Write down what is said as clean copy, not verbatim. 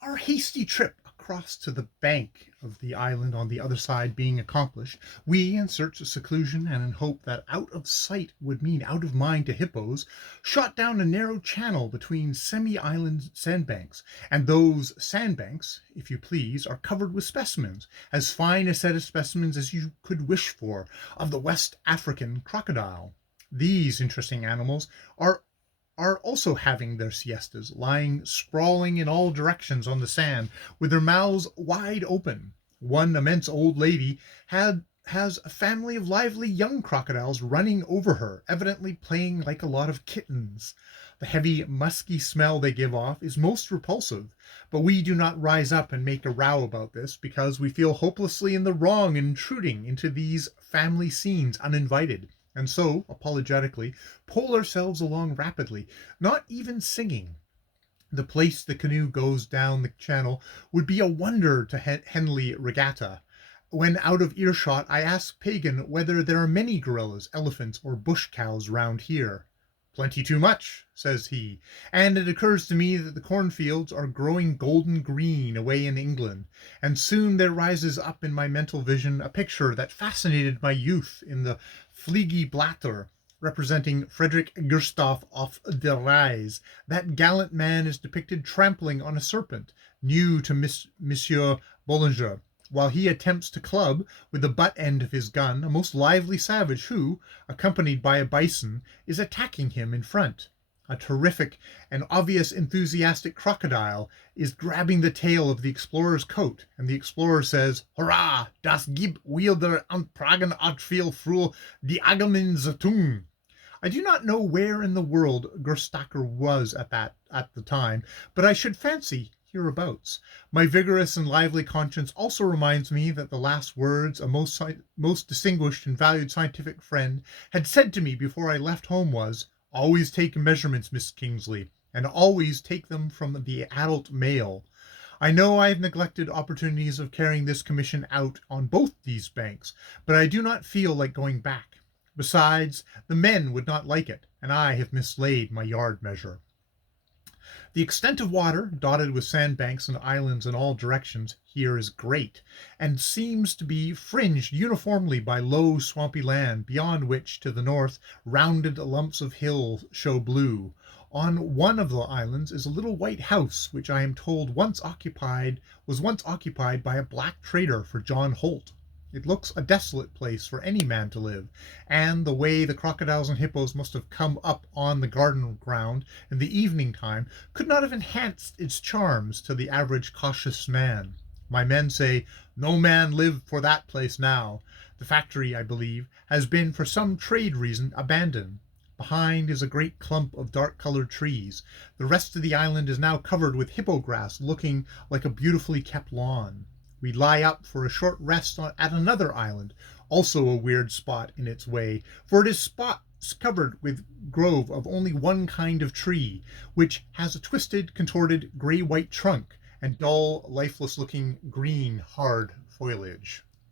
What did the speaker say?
Our hasty trip across to the bank of the island on the other side being accomplished, we, in search of seclusion and in hope that out of sight would mean out of mind to hippos, shot down a narrow channel between semi-island sandbanks, and those sandbanks, if you please, are covered with specimens, as fine a set of specimens as you could wish for, of the West African crocodile. These interesting animals are also having their siestas, lying sprawling in all directions on the sand, with their mouths wide open. One immense old lady has a family of lively young crocodiles running over her, evidently playing like a lot of kittens. The heavy, musky smell they give off is most repulsive, but we do not rise up and make a row about this because we feel hopelessly in the wrong in intruding into these family scenes uninvited, and so, apologetically, pull ourselves along rapidly, not even singing. The place the canoe goes down the channel would be a wonder to Henley Regatta. When out of earshot, I ask Pagan whether there are many gorillas, elephants, or bush cows round here. Plenty too much, says he, and it occurs to me that the cornfields are growing golden green away in England, and soon there rises up in my mental vision a picture that fascinated my youth in the Fliegiblätter, representing Frederick Gustav of der Ries. That gallant man is depicted trampling on a serpent, new to Monsieur Bollinger, while he attempts to club, with the butt end of his gun, a most lively savage who, accompanied by a bison, is attacking him in front. A terrific and obvious enthusiastic crocodile is grabbing the tail of the explorer's coat, and the explorer says, "Hurrah, das gibt wilder und Pragen viel früh die Agelminzertung." I do not know where in the world Gerstacker was at the time, but I should fancy hereabouts. My vigorous and lively conscience also reminds me that the last words a most distinguished and valued scientific friend had said to me before I left home was, "Always take measurements, Miss Kingsley, and always take them from the adult male." I know I have neglected opportunities of carrying this commission out on both these banks, but I do not feel like going back. Besides, the men would not like it, and I have mislaid my yard measure. The extent of water, dotted with sandbanks and islands in all directions, here is great, and seems to be fringed uniformly by low swampy land, beyond which, to the north, rounded lumps of hill show blue. On one of the islands is a little white house, which I am told was once occupied by a black trader for John Holt. It looks a desolate place for any man to live, and the way the crocodiles and hippos must have come up on the garden ground in the evening time could not have enhanced its charms to the average cautious man. My men say no man live for that place now. The factory, I believe, has been for some trade reason abandoned. Behind is a great clump of dark-colored trees. The rest of the island is now covered with hippo grass, looking like a beautifully kept lawn. We lie up for a short rest at another island, also a weird spot in its way, for it is covered with grove of only one kind of tree, which has a twisted, contorted, gray-white trunk and dull, lifeless-looking green, hard foliage.